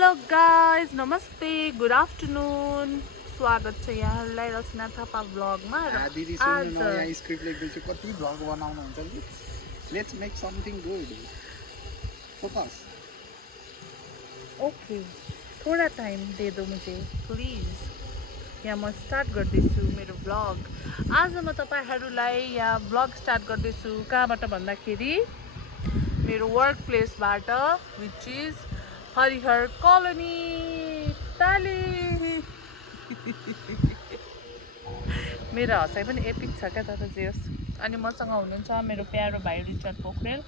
Hello guys, नमस्ते, good afternoon. स्वागत छ यहाँहरूलाई रचना थापा ब्लगमा। दिदी सुन्नु न, यहाँ स्क्रिप्ट लेख्दैछु, कति भ्लग बनाउनुहुन्छ। Let's make something good. Focus. Okay, थोड़ा टाइम दे दो मुझे प्लिज। यहाँ म स्टार्ट गर्दैछु मेरो ब्लग। आज म तपाईहरुलाई यहाँ ब्लग स्टार्ट गर्दैछु कहाँबाट भन्दाखेरि मेरो वर्क प्लेसबाट, विच इज हरिहर कलोनी ताली। मेरो हँसाइ पनि एपिक छ क्या, तर जे होस्। अनि मसँग हुनुहुन्छ मेरो प्यारो भाइ Richard Pokharel.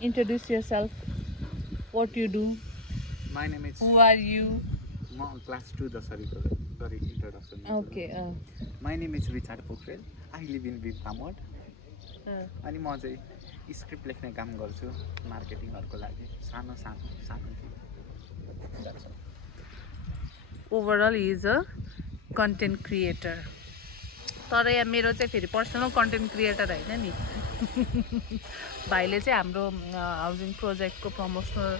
Introduce yourself. What you do? My name is. Who are you? म क्लास 2 दशहरीको introduction. Okay. My name is Richard Pokrel. I live in Bipamod. अनि म चाहिँ स्क्रिप्ट लेख्ने काम गर्छु मार्केटिङहरुको लागि। सानो Overall, he is a content creator. तर यहाँ मेरो चाहिँ फेरि पर्सनल कन्टेन्ट क्रिएटर होइन नि। भाइले चाहिँ हाम्रो हाउसिङ प्रोजेक्टको प्रमोसनल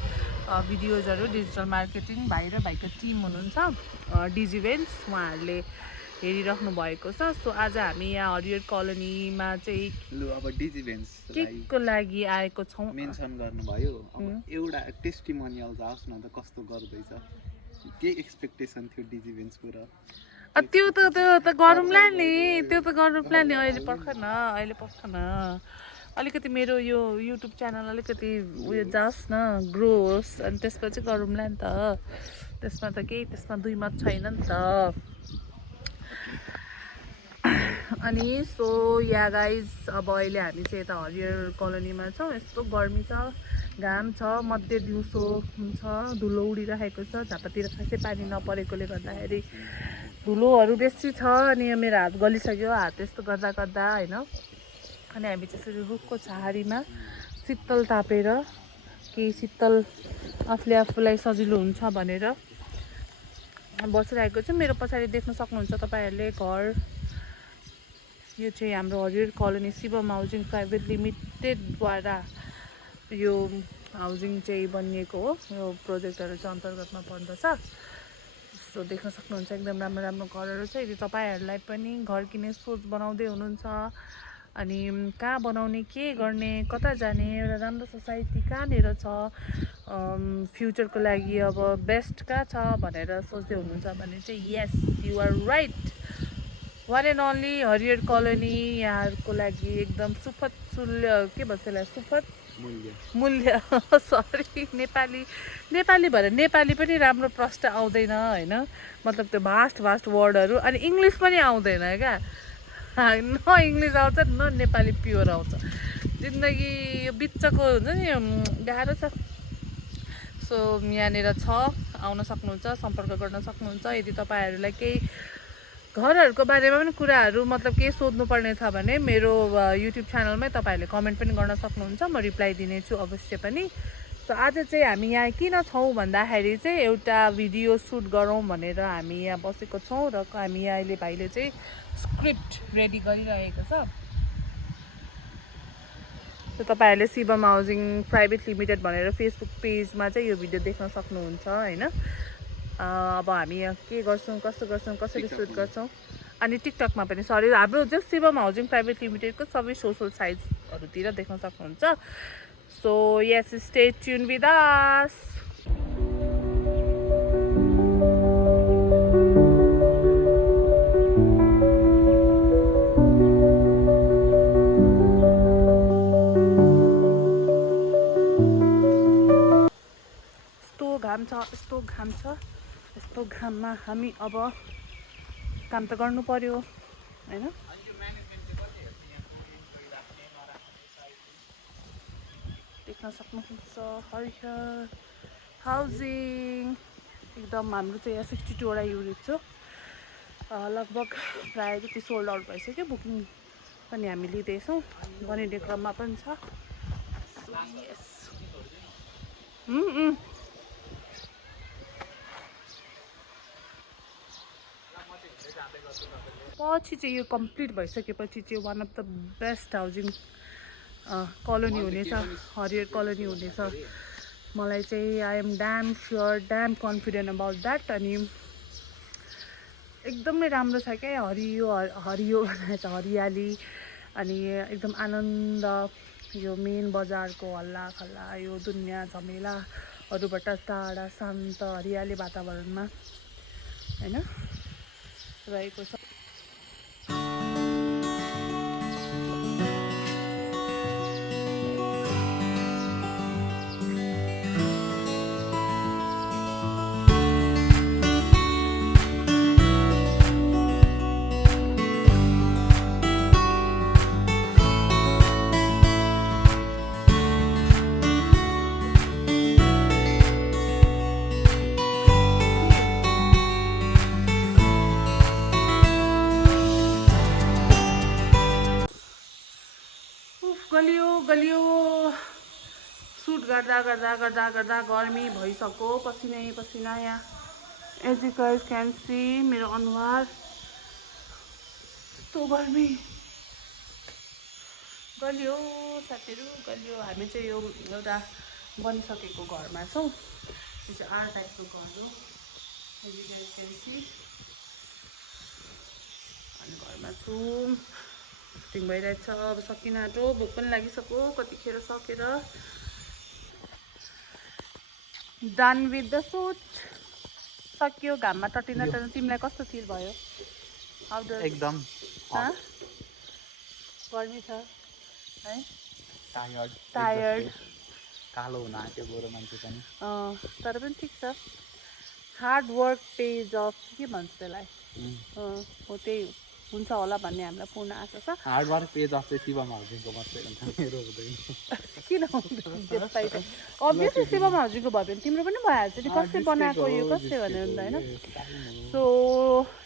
भिडियोजहरू, डिजिटल मार्केटिङ, भाइ र भाइको टिम हुनुहुन्छ डिजिभेन्ट्स, उहाँहरूले हेरिराख्नु भएको छ। सो आज हामी यहाँ हरिहर कलोनीमा चाहिँ अब डिजिभेन्ट्स केको लागि आएको छौँ। मेन्सन गर्नुभयो, अब एउटा टेस्टिमोनियल जाओस् न त कस्तो गर्दैछ, के एक्सपेक्टेसन थियो डिजिभेन्ट्सको र त्यो त गरौँला नि, अहिले पर्खन अलिकति मेरो यो युट्युब च्यानल अलिकति उयो जाओस् न, ग्रो होस्, अनि त्यसपछि गरौँला नि त। त्यसमा दुई मत छैन नि त। अनि सो या गाइज, अब अहिले हामी चाहिँ यता हरिहर कलोनीमा छौँ। यस्तो गर्मी छ, घाम छ, मध्य दिउँसो छ, धुलो उडिरहेको छ। झापातिर खासै पानी नपरेकोले गर्दाखेरि धुलोहरू बेसी छ। अनि यो मेरो हात गलिसक्यो, हात यस्तो गर्दा होइन। अनि हामी त्यसरी रुखको छहारीमा शीतल तापेर, केही शीतल आफूलाई सजिलो हुन्छ भनेर बसिरहेको छु। मेरो पछाडि देख्न सक्नुहुन्छ तपाईँहरूले घर। यो चाहिँ हाम्रो Harihar colony Shivam housing private लिमिटेडद्वारा यो हाउसिङ चाहिँ बनिएको हो। यो प्रोजेक्टहरू चाहिँ अन्तर्गतमा पर्दछ। सो देख्न सक्नुहुन्छ एकदम राम्रो घरहरू छ। यदि तपाईँहरूलाई पनि घर किन्ने सोच बनाउँदै हुनुहुन्छ, अनि कहाँ बनाउने, के गर्ने, कता जाने, एउटा राम्रो सोसाइटी कहाँनिर छ, फ्युचरको लागि अब बेस्ट कहाँ छ भनेर सोच्दै हुनुहुन्छ भने चाहिँ yes, you are right. One and only Harihar colony यहाँहरूको लागि एकदम सुपथ के भन्छ यसलाई, सुपथ मूल्य। सरी, नेपाली भएर नेपाली पनि राम्रो प्रष्ट आउँदैन होइन, मतलब त्यो भास्ट वर्डहरू। अनि इङ्ग्लिस पनि आउँदैन क्या, न इङ्ग्लिस आउँछ न नेपाली प्योर आउँछ। जिन्दगी यो बिचको हुन्छ नि, गाह्रो छ। सो यहाँनिर छ, आउन सक्नुहुन्छ, सम्पर्क गर्न सक्नुहुन्छ। यदि तपाईँहरूलाई केही घरहरूको बारेमा पनि कुराहरू, मतलब के सोध्नुपर्ने छ भने मेरो युट्युब च्यानलमै तपाईँहरूले कमेन्ट पनि गर्न सक्नुहुन्छ, म रिप्लाई दिनेछु अवश्य पनि। सो आज चाहिँ हामी यहाँ किन छौँ भन्दाखेरि चाहिँ एउटा भिडियो सुट गरौँ भनेर हामी यहाँ बसेको छौँ। र हामी यहाँ अहिले भाइले चाहिँ स्क्रिप्ट रेडी गरिरहेको छ। सो तपाईँहरूले शिवम हाउसिङ प्राइभेट लिमिटेड भनेर फेसबुक पेजमा चाहिँ यो भिडियो देख्न सक्नुहुन्छ होइन। अब हामी यहाँ के गर्छौँ, कसो गर्छौँ, कसरी सुट गर्छौँ। अनि टिकटकमा पनि, सरी, हाम्रो जस्ट शिवम हाउसिङ प्राइभेट लिमिटेडको सबै सोसल साइट्सहरूतिर देख्न सक्नुहुन्छ। So yes, stay tune with us. यस्तो घाममा हामी अब काम त गर्नु पर्यो होइन। देख्न सक्नुहुन्छ हरिहर हाउसिङ एकदम हाम्रो चाहिँ यहाँ 62वटा युनिट छ। लगभग प्रायः जति सोल्ड आउट भइसक्यो। बुकिङ पनि हामी लिँदैछौँ, बनिने क्रममा पनि छ। पछि चाहिँ यो कम्प्लिट भइसकेपछि चाहिँ one of the best housing colony हुनेछ, हरियर कलोनी हुनेछ। मलाई चाहिँ I am damn sure, damn confident about that. अनि एकदमै राम्रो छ क्या, हरियो हरियो छ, हरियाली। अनि एकदम आनन्द, यो मेन बजारको हल्ला खल्ला, यो दुनियाँ झमेलाहरूबाट टाढा शान्त हरियाली वातावरणमा होइन रहेको छ। गलियो सुट गर्दा गर्दा गर्दा गर्दा गर्मी भइसक्यो, पसिनै पसिना। यहाँ as you guys can see मेरो अनुहार यस्तो गर्मी। गलियो साथीहरू, गलियो। हामी चाहिँ यो एउटा बनिसकेको घरमा छौँ। यो चाहिँ आर टाइपको घर हो, as you guys can see. अनि घरमा छु, सुटिङ भइरहेछ। अब सकिन आँट्यो, भोक पनि लागिसक्यो, कतिखेर सकेर। डन विथ द सुट, सक्यो। घाममा टटिन टटिन तिमीलाई कस्तो फिल भयो? एकदम गर्मी छ है, टायर्ड कालो हुन आँट्यो गोरो मान्छे पनि। तर पनि ठिक छ। हार्ड वर्क पेज अफ के भन्छ त्यसलाई, हो त्यही हुन्छ होला भन्ने हामीलाई पूर्ण आशा छ। हार्ड वर्क पेज अफ चाहिँ शिवम हाउजिङको मात्रै हुन्छ, मेरो हुँदैन। किन हुँदैन? अभियसली शिवम हाउजिङको भयो भने तिम्रो पनि भइहाल्छ नि, कसले बनाएको यो कसले भनेर होइन। सो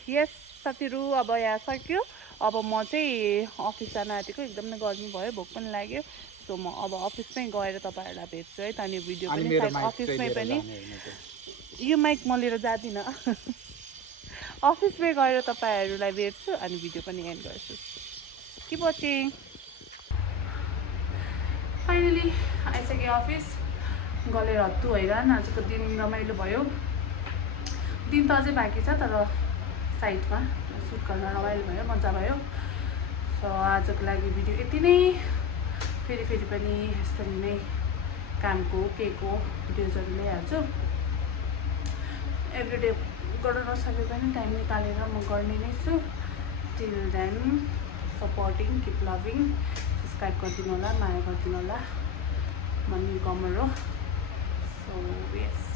यस साथीहरू, अब यहाँ सक्यो। अब म चाहिँ अफिस जान आँटेको, एकदमै गर्मी भयो, भोक पनि लाग्यो। सो म अब अफिसमै गएर तपाईँहरूलाई भेट्छु है त। अनि भिडियो पनि सायद अफिसमै पनि, यो माइक म लिएर जाँदिनँ, अफिसमै गएर तपाईँहरूलाई भेट्छु अनि भिडियो पनि एन्ड गर्छु। Keep watching. फाइनली आइसकेँ अफिस, गलेर हत्तु हैरान। आजको दिन रमाइलो भयो। दिन त अझै बाँकी छ, तर साइडमा सुट गर्न रमाइलो भयो, मजा भयो। सो आजको लागि भिडियो यति नै। फेरि पनि यसरी नै कामको केको भिडियोजहरू ल्याइहाल्छु। एभ्रिडे गर्न नसके पनि टाइम निकालेर म गर्ने नै छु। Till then supporting, keep loving, subscribe गरिदिनु होला, माया गरिदिनु होला। म न्यु कमर हो, सो यस।